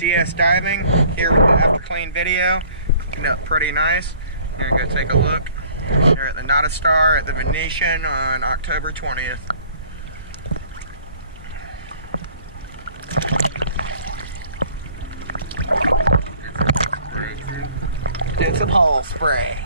DS diving here with the after clean video. Looking up pretty nice. You're gonna go take a look. We're at the Nautistar at the Venetian on October 20th. Did some hull spray.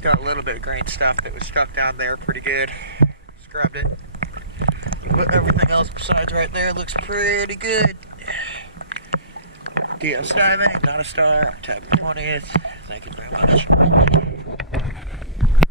Got a little bit of green stuff that was stuck down there pretty good. Scrubbed it. But everything else besides right there looks pretty good. DS diving, Nautistar, October 20th. Thank you very much.